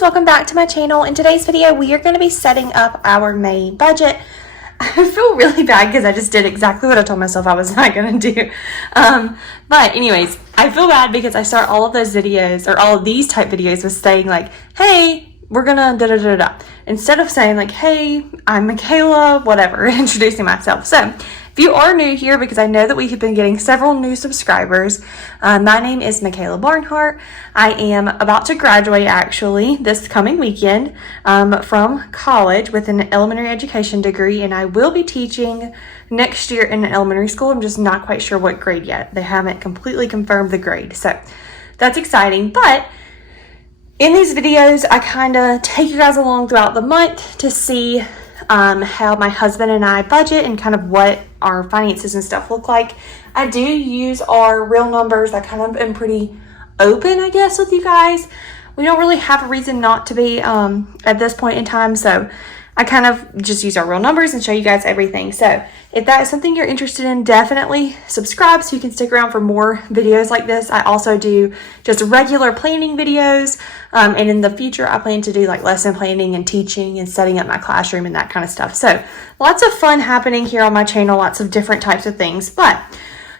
friends, welcome back to my channel. In today's video we are going to be setting up our May budget. I feel really bad because I just did exactly what I told myself I was not going to do. But anyways, I feel bad because I start all of those videos or all of these type videos with saying like, hey, we're gonna da da da da, instead of saying like, hey, I'm Michaela, whatever, introducing myself. So if you are new here, because I know that we have been getting several new subscribers, my name is Michaela Barnhart. I am about to graduate actually this coming weekend from college with an elementary education degree, and I will be teaching next year in an elementary school. I'm just not quite sure what grade yet. They haven't completely confirmed the grade, so that's exciting. But in these videos, I kind of take you guys along throughout the month to see how my husband and I budget and kind of what our finances and stuff look like. I do use our real numbers. I kind of am pretty open, I guess, with you guys. We don't really have a reason not to be at this point in time, so I kind of just use our real numbers and show you guys everything. So if that is something you're interested in, definitely subscribe so you can stick around for more videos like this. I also do just regular planning videos, and in the future I plan to do like lesson planning and teaching and setting up my classroom and that kind of stuff. So lots of fun happening here on my channel, lots of different types of things. But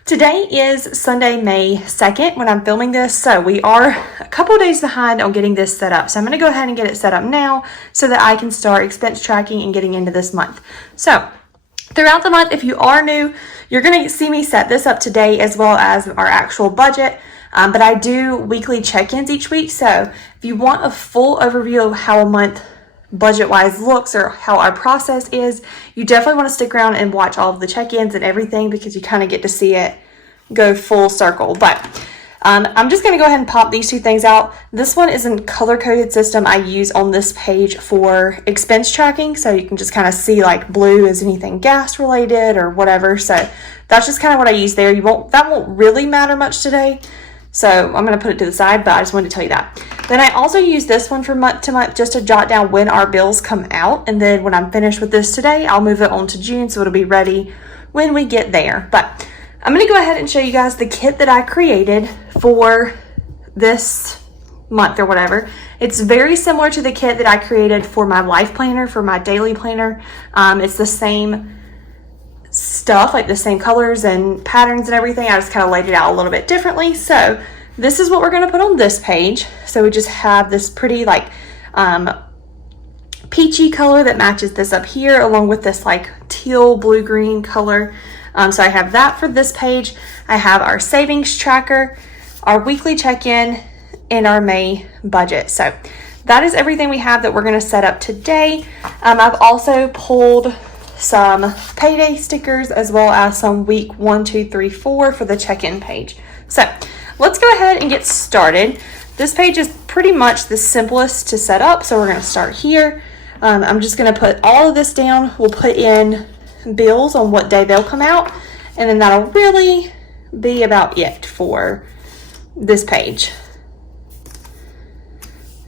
today is Sunday, May 2nd when I'm filming this, so we are a couple days behind on getting this set up. So I'm going to go ahead and get it set up now so that I can start expense tracking and getting into this month. So throughout the month, if you are new, you're going to see me set this up today as well as our actual budget. But I do weekly check-ins each week, so if you want a full overview of how a month budget-wise looks or how our process is, you definitely want to stick around and watch all of the check-ins and everything because you kind of get to see it go full circle. But I'm just going to go ahead and pop these two things out. This one is a color-coded system I use on this page for expense tracking, so you can just kind of see like blue is anything gas related or whatever. So that's just kind of what I use there. That won't really matter much today, so I'm going to put it to the side, but I just wanted to tell you that. Then I also use this one for month to month just to jot down when our bills come out. And then when I'm finished with this today, I'll move it on to June, so it'll be ready when we get there. But I'm going to go ahead and show you guys the kit that I created for this month or whatever. It's very similar to the kit that I created for my life planner, for my daily planner. It's the same stuff, like the same colors and patterns and everything. I just kind of laid it out a little bit differently. So this is what we're going to put on this page. So we just have this pretty like peachy color that matches this up here, along with this like teal blue green color. So I have that for this page. I have our savings tracker, our weekly check-in, and our May budget. So that is everything we have that we're going to set up today. I've also pulled some payday stickers as well as some week 1, 2, 3, 4 for the check-in page. So let's go ahead and get started. This page is pretty much the simplest to set up, so we're going to start here. I'm just going to put all of this down. We'll put in bills on what day they'll come out, and then that'll really be about it for this page.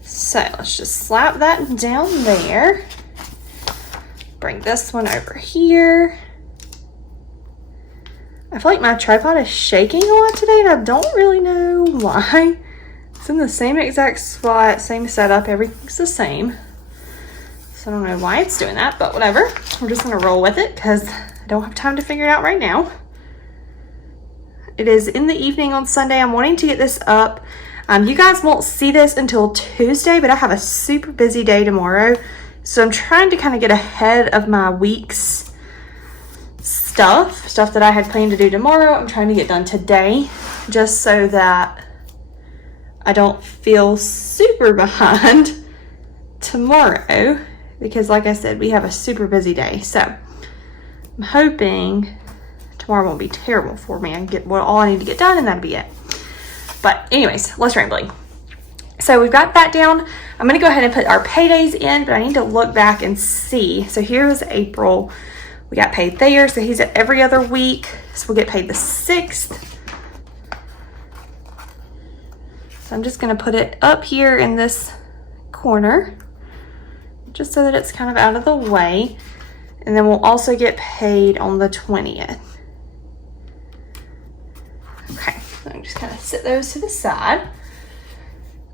So let's just slap that down there. Bring this one over here. I feel like my tripod is shaking a lot today, and I don't really know why. It's in the same exact spot, same setup, everything's the same. So I don't know why it's doing that, but whatever. We're just gonna roll with it because I don't have time to figure it out right now. It is in the evening on Sunday. I'm wanting to get this up. You guys won't see this until Tuesday, but I have a super busy day tomorrow. So I'm trying to kind of get ahead of my week's stuff that I had planned to do tomorrow. I'm trying to get done today just so that I don't feel super behind tomorrow, because like I said, we have a super busy day. So I'm hoping tomorrow won't be terrible for me. I can get all I need to get done and that'll be it. But anyways, less rambling. So we've got that down. I'm going to go ahead and put our paydays in, but I need to look back and see. So here was April. We got paid there. So he's at every other week. So we'll get paid the 6th. So I'm just going to put it up here in this corner, just so that it's kind of out of the way. And then we'll also get paid on the 20th. Okay, so I'm just kind of set those to the side.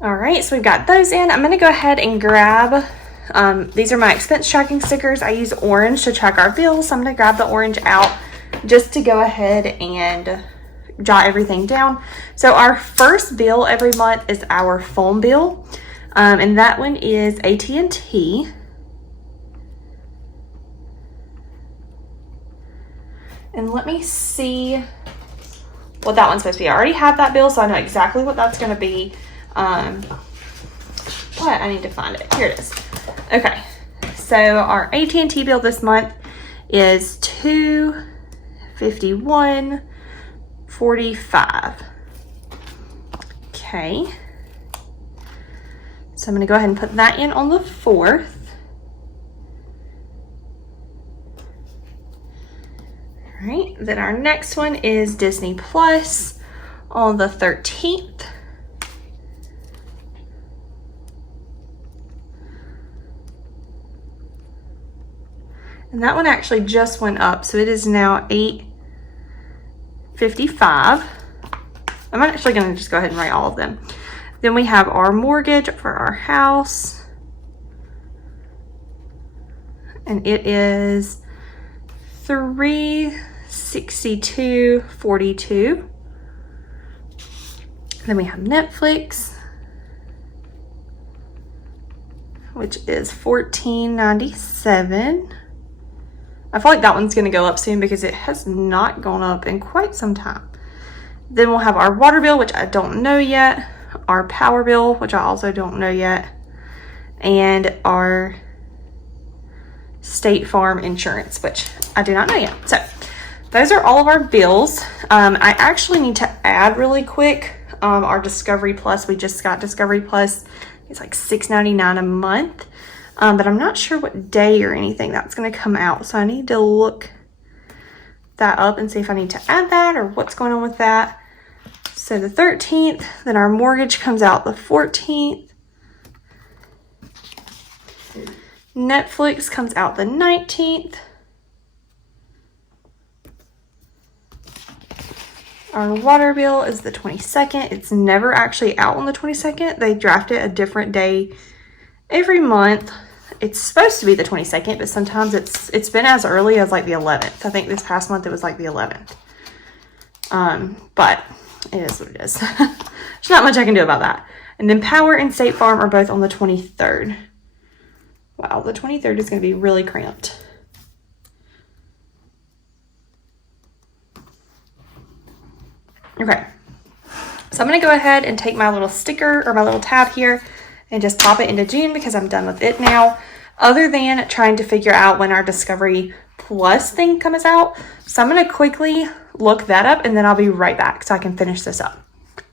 All right, so we've got those in. I'm going to go ahead and grab, these are my expense tracking stickers. I use orange to track our bills, so I'm going to grab the orange out just to go ahead and jot everything down. So our first bill every month is our phone bill, and that one is AT&T. And let me see what that one's supposed to be. I already have that bill, so I know exactly what that's going to be. But I need to find it. Here it is. Okay, so our AT&T bill this month is $251.45. Okay, so I'm going to go ahead and put that in on the 4th. All right, then our next one is Disney Plus on the 13th. And that one actually just went up, so it is now $8.55. I'm actually going to just go ahead and write all of them. Then we have our mortgage for our house, and it is $362.42. Then we have Netflix, which is $14.97. I feel like that one's going to go up soon because it has not gone up in quite some time. Then we'll have our water bill, which I don't know yet, our power bill, which I also don't know yet, and our State Farm insurance, which I do not know yet. So those are all of our bills. I actually need to add really quick our Discovery Plus. We just got Discovery Plus. It's like $6.99 a month. But I'm not sure what day or anything that's going to come out. So I need to look that up and see if I need to add that or what's going on with that. So the 13th, then our mortgage comes out the 14th. Netflix comes out the 19th. Our water bill is the 22nd. It's never actually out on the 22nd. They draft it a different day every month. It's supposed to be the 22nd, but sometimes it's been as early as like the 11th. I think this past month it was like the 11th. But it is what it is. There's not much I can do about that. And then Power and State Farm are both on the 23rd. Wow, the 23rd is going to be really cramped. Okay, so I'm going to go ahead and take my little sticker or my little tab here and just pop it into June because I'm done with it now, other than trying to figure out when our Discovery Plus thing comes out. So I'm going to quickly look that up and then I'll be right back so I can finish this up.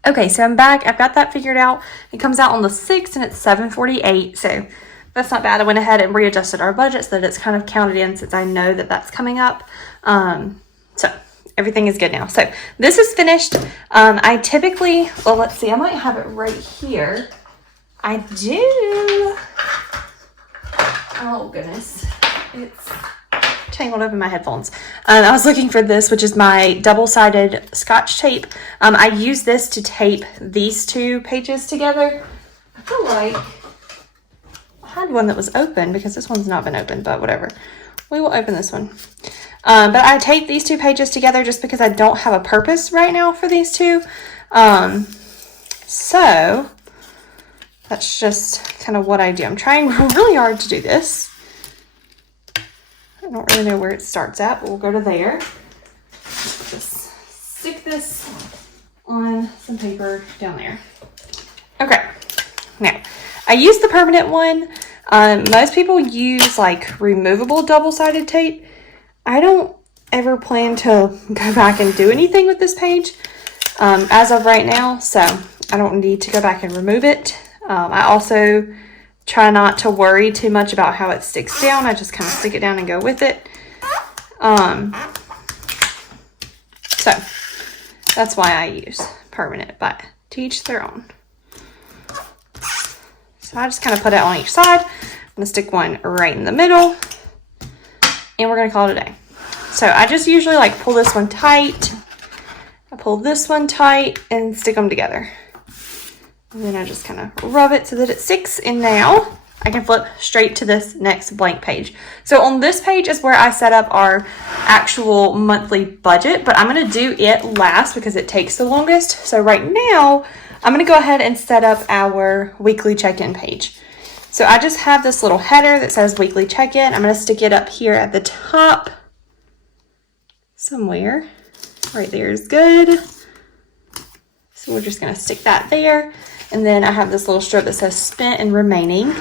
Okay, so I'm back. I've got that figured out. It comes out on the 6th and it's 7:48, so that's not bad. I went ahead and readjusted our budget so that it's kind of counted in since I know that that's coming up. So everything is good now. So this is finished. I typically, well, let's see, I might have it right here. I do. Oh goodness, it's tangled up in my headphones. I was looking for this, which is my double-sided Scotch tape. I use this to tape these two pages together. I feel like I had one that was open because this one's not been opened, but whatever. We will open this one. But I tape these two pages together just because I don't have a purpose right now for these two. So that's just kind of what I do. I'm trying really hard to do this. I don't really know where it starts at, but we'll go to there. Just stick this on some paper down there. Okay, now I use the permanent one. Most people use like removable double-sided tape. I don't ever plan to go back and do anything with this page as of right now, so I don't need to go back and remove it. I also try not to worry too much about how it sticks down. I just kind of stick it down and go with it. So that's why I use permanent, but to each their own. So I just kind of put it on each side. I'm gonna stick one right in the middle and we're gonna call it a day. So I just usually like pull this one tight. I pull this one tight and stick them together. And then I just kind of rub it so that it sticks. And now I can flip straight to this next blank page. So on this page is where I set up our actual monthly budget, but I'm going to do it last because it takes the longest. So right now, I'm going to go ahead and set up our weekly check-in page. So I just have this little header that says weekly check-in. I'm going to stick it up here at the top somewhere. Right there is good. So we're just going to stick that there. And then I have this little strip that says spent and remaining.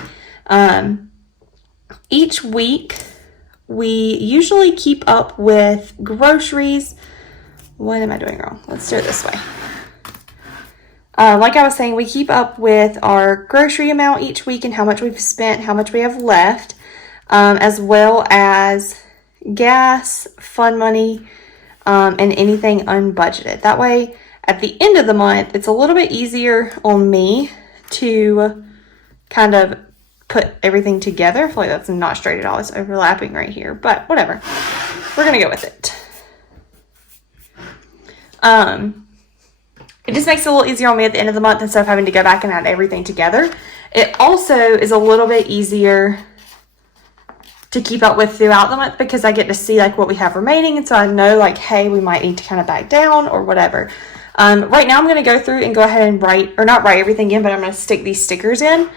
Each week, we usually keep up with groceries. What am I doing wrong? Let's do it this way. Like I was saying, we keep up with our grocery amount each week and how much we've spent, how much we have left, as well as gas, fund money, and anything unbudgeted. That way, at the end of the month, it's a little bit easier on me to kind of put everything together. I feel like that's not straight at all. It's overlapping right here, but whatever. We're going to go with it. It just makes it a little easier on me at the end of the month instead of having to go back and add everything together. It also is a little bit easier to keep up with throughout the month because I get to see like what we have remaining. And so I know like, hey, we might need to kind of back down or whatever. Right now I'm going to go through and go ahead and write, or not write everything in, but I'm going to stick these stickers in.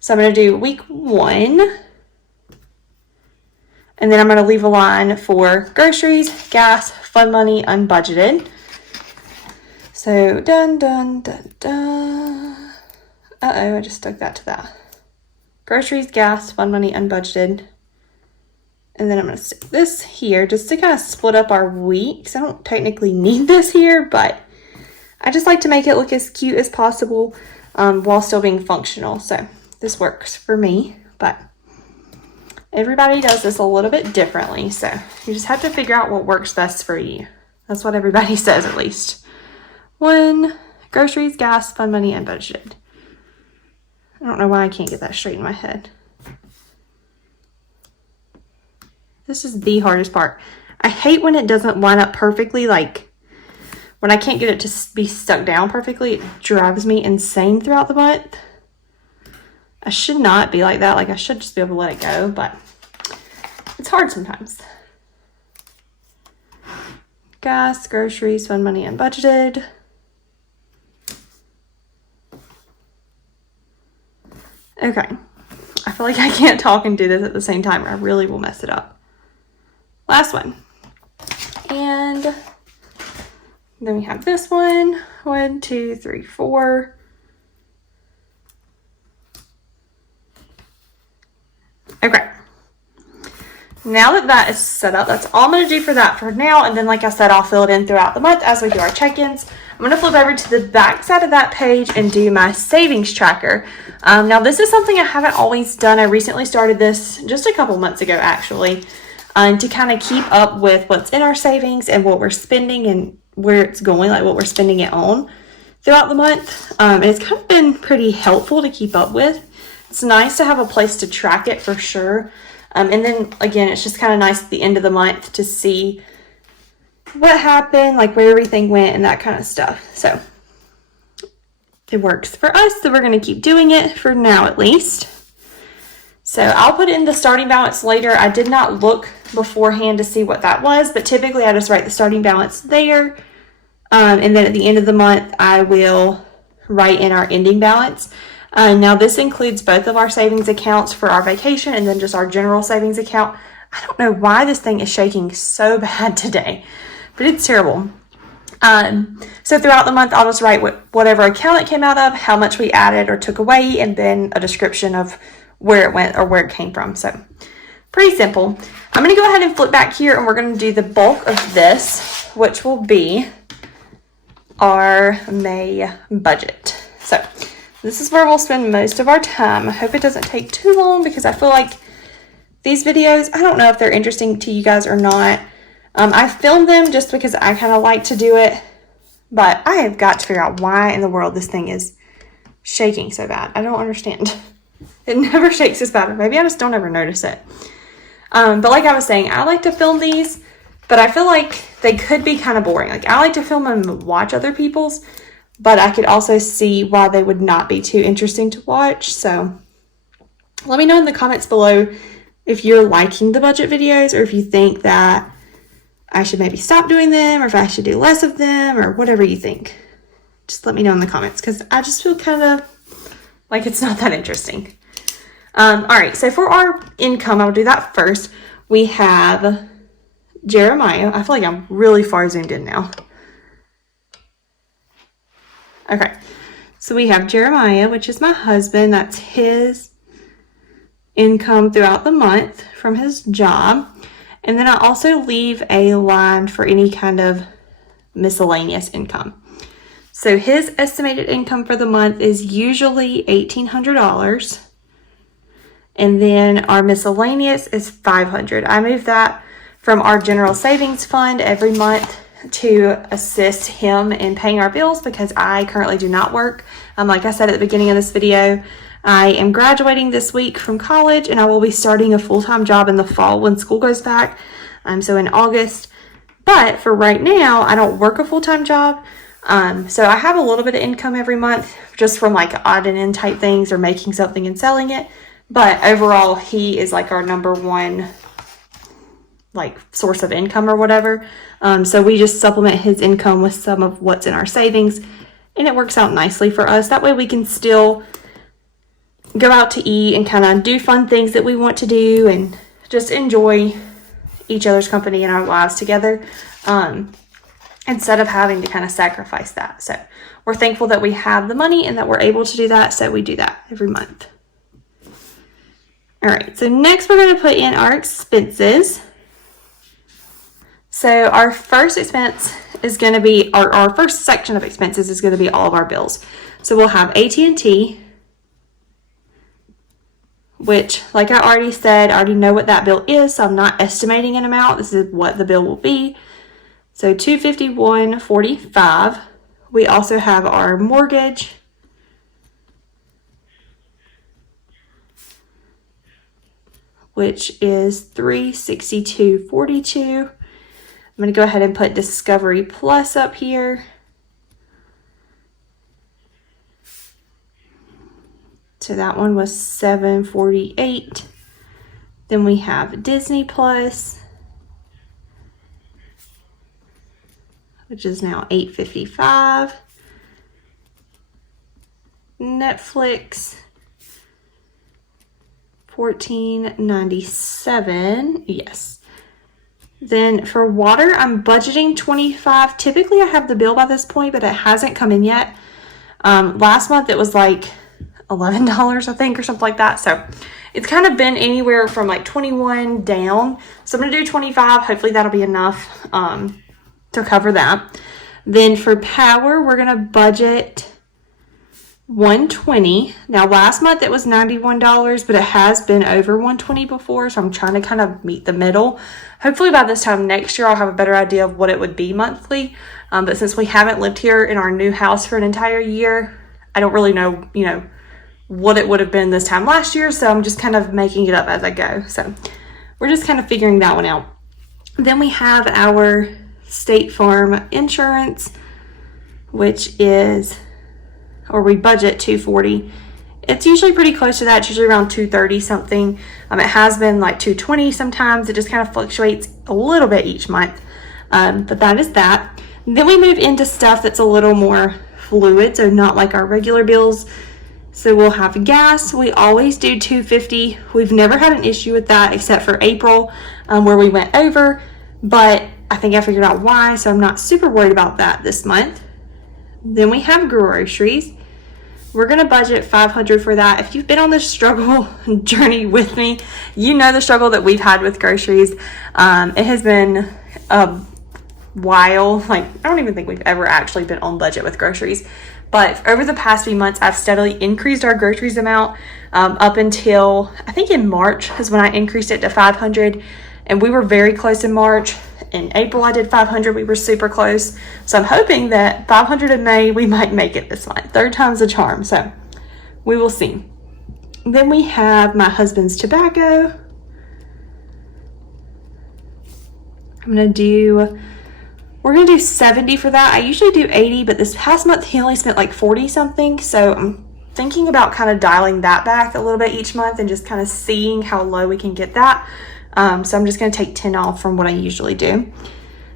So I'm going to do week 1. And then I'm going to leave a line for groceries, gas, fund money, unbudgeted. So dun, dun, dun, dun. Uh-oh, I just stuck that to that. Groceries, gas, fund money, unbudgeted. And then I'm going to stick this here just to kind of split up our weeks. I don't technically need this here, but I just like to make it look as cute as possible while still being functional. So this works for me, but everybody does this a little bit differently. So you just have to figure out what works best for you. That's what everybody says, at least. 1, groceries, gas, fund money, unbudgeted. I don't know why I can't get that straight in my head. This is the hardest part. I hate when it doesn't line up perfectly, like when I can't get it to be stuck down perfectly. It drives me insane throughout the month. I should not be like that. Like I should just be able to let it go, but it's hard sometimes. Gas, groceries, fund money, unbudgeted. Okay. I feel like I can't talk and do this at the same time or I really will mess it up. Last one. And then we have this one. 1, 2, 3, 4. Okay. Now that that is set up, that's all I'm going to do for that for now. And then, like I said, I'll fill it in throughout the month as we do our check-ins. I'm going to flip over to the back side of that page and do my savings tracker. Now, this is something I haven't always done. I recently started this just a couple months ago, actually, to kind of keep up with what's in our savings and what we're spending and where it's going, like what we're spending it on throughout the month. And it's kind of been pretty helpful to keep up with. It's nice to have a place to track it for sure. And then again, it's just kind of nice at the end of the month to see what happened, like where everything went and that kind of stuff. So it works for us. So we're going to keep doing it for now, at least. So I'll put in the starting balance later. I did not look beforehand to see what that was, but typically I just write the starting balance there. And then at the end of the month, I will write in our ending balance. Now this includes both of our savings accounts for our vacation and then just our general savings account. I don't know why this thing is shaking so bad today, but it's terrible. So throughout the month, I'll just write whatever account it came out of, how much we added or took away, and then a description of where it went or where it came from. So pretty simple. I'm going to go ahead and flip back here and we're going to do the bulk of this, which will be our May budget. So this is where we'll spend most of our time. I hope it doesn't take too long because I feel like these videos, I don't know if they're interesting to you guys or not. I filmed them just because I kind of like to do it, but I have got to figure out why in the world this thing is shaking so bad. I don't understand. It never shakes this bad. Maybe I just don't ever notice it. But like I was saying, I like to film these, but I feel like they could be kind of boring. Like I like to film and watch other people's, but I could also see why they would not be too interesting to watch. So let me know in the comments below if you're liking the budget videos, or if you think that I should maybe stop doing them, or if I should do less of them, or whatever you think. Just let me know in the comments, because I just feel kind of like it's not that interesting. All right, so for our income, I'll do that first. We have Jeremiah. I feel like I'm really far zoomed in now. Okay, so we have Jeremiah, which is my husband. That's his income throughout the month from his job. And then I also leave a line for any kind of miscellaneous income. So his estimated income for the month is usually $1,800. And then our miscellaneous is $500. I move that from our general savings fund every month to assist him in paying our bills, because I currently do not work. Like I said at the beginning of this video, I am graduating this week from college, and I will be starting a full-time job in the fall when school goes back. So in August. But for right now, I don't work a full-time job. So I have a little bit of income every month just from like odd and end type things, or making something and selling it. But overall, he is like our number one like source of income or whatever. So we just supplement his income with some of what's in our savings, and it works out nicely for us. That way we can still go out to eat and kind of do fun things that we want to do, and just enjoy each other's company and our lives together, instead of having to kind of sacrifice that. So we're thankful that we have the money and that we're able to do that. So we do that every month. All right, so next we're going to put in our expenses. So our first expense is going to be, our first section of expenses is going to be all of our bills. So we'll have AT&T, which, like I already said, I already know what that bill is, so I'm not estimating an amount. This is what the bill will be. So $251.45. We also have our mortgage, which is $362.42. I'm going to go ahead and put Discovery Plus up here. So that one was $748. Then we have Disney Plus, which is now $855. Netflix, $14.97. Yes. Then for water, I'm budgeting $25. Typically I have the bill by this point, but it hasn't come in yet. Last month it was like $11, I think, or something like that. So it's kind of been anywhere from like 21 down. So I'm going to do 25. Hopefully that'll be enough to cover that. Then for power, we're going to budget $120. Now last month it was $91, but it has been over $120 before. So I'm trying to kind of meet the middle. Hopefully by this time next year, I'll have a better idea of what it would be monthly. But since we haven't lived here in our new house for an entire year, I don't really know, what it would have been this time last year, so I'm just kind of making it up as I go. So we're just kind of figuring that one out. Then we have our State Farm insurance, which is, or we budget $240. It's usually pretty close to that. It's usually around $230 something. It has been like $220 sometimes. It just kind of fluctuates a little bit each month. But that is that. Then we move into stuff that's a little more fluid, so not like our regular bills. So we'll have gas. We always do $250. We've never had an issue with that except for April, where we went over, but I think I figured out why, so I'm not super worried about that this month. Then we have groceries. We're going to budget $500 for that. If you've been on this struggle journey with me, you know the struggle that we've had with groceries. It has been a while. Like, I don't even think we've ever actually been on budget with groceries. But over the past few months, I've steadily increased our groceries amount up until, I think in March is when I increased it to $500. And we were very close in March. In April, I did $500. We were super close. So I'm hoping that $500 in May, we might make it this month. Third time's a charm. So we will see. Then we have my husband's tobacco. I'm going to do We're gonna do 70 for that. I usually do 80, but this past month he only spent like 40 something. So I'm thinking about kind of dialing that back a little bit each month and just kind of seeing how low we can get that. So I'm just gonna take 10 off from what I usually do.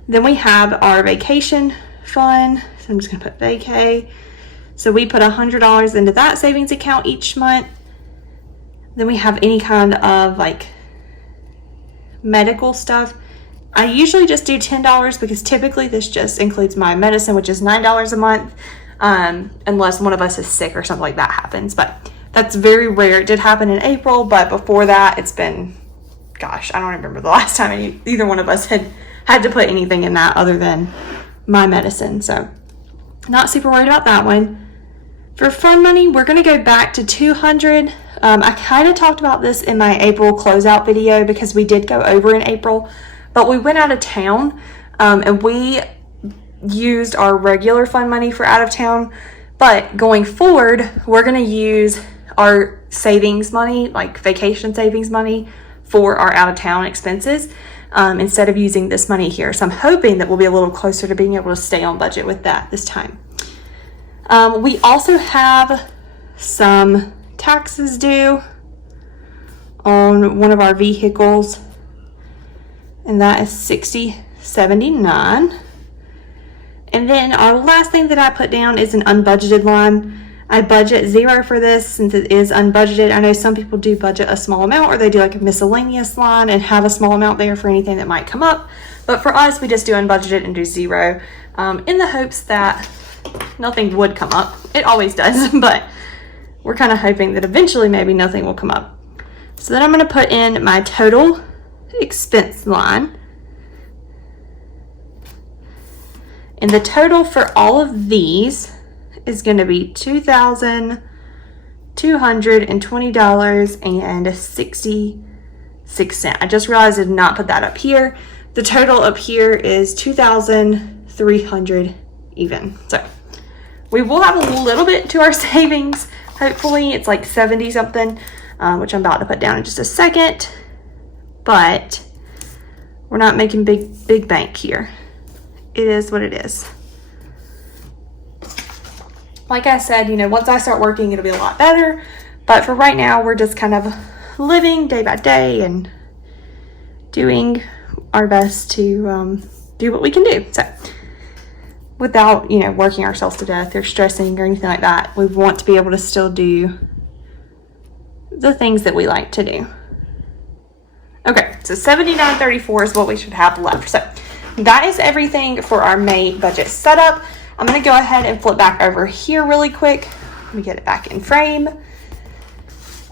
Then we have our vacation fund. So I'm just gonna put vacay. So we put $100 into that savings account each month. Then we have any kind of like medical stuff. I usually just do $10 because typically this just includes my medicine, which is $9 a month, unless one of us is sick or something like that happens. But that's very rare. It did happen in April, but before that, it's been, gosh, I don't remember the last time either one of us had to put anything in that other than my medicine. So not super worried about that one. For fund money, we're going to go back to 200. I kind of talked about this in my April closeout video because we did go over in April. But we went out of town and we used our regular fund money for out of town. But going forward, we're going to use our savings money, like vacation savings money, for our out of town expenses instead of using this money here. So I'm hoping that we'll be a little closer to being able to stay on budget with that this time. We also have some taxes due on one of our vehicles. And that is $60.79. And then our last thing that I put down is an unbudgeted line. I budget $0 for this since it is unbudgeted. I know some people do budget a small amount, or they do like a miscellaneous line and have a small amount there for anything that might come up. But for us, we just do unbudgeted and do $0 in the hopes that nothing would come up. It always does, but we're kind of hoping that eventually maybe nothing will come up. So then I'm going to put in my total expense line, and the total for all of these is going to be $2,220.66. I just realized I did not put that up here. The total up here is $2,300 even. So we will have a little bit to our savings. Hopefully it's like 70 something, which I'm about to put down in just a second. But we're not making big bank here. It is what it is. Like I said, once I start working, it'll be a lot better. But for right now, we're just kind of living day by day and doing our best to do what we can do. So without, working ourselves to death or stressing or anything like that, we want to be able to still do the things that we like to do. Okay, so $79.34 is what we should have left. So that is everything for our May budget setup. I'm going to go ahead and flip back over here really quick. Let me get it back in frame.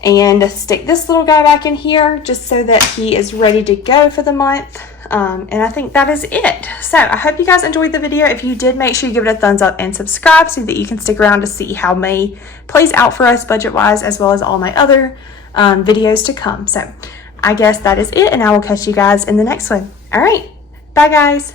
And stick this little guy back in here just so that he is ready to go for the month. And I think that is it. So I hope you guys enjoyed the video. If you did, make sure you give it a thumbs up and subscribe so that you can stick around to see how May plays out for us budget-wise, as well as all my other videos to come. So I guess that is it, and I will catch you guys in the next one. All right, bye guys.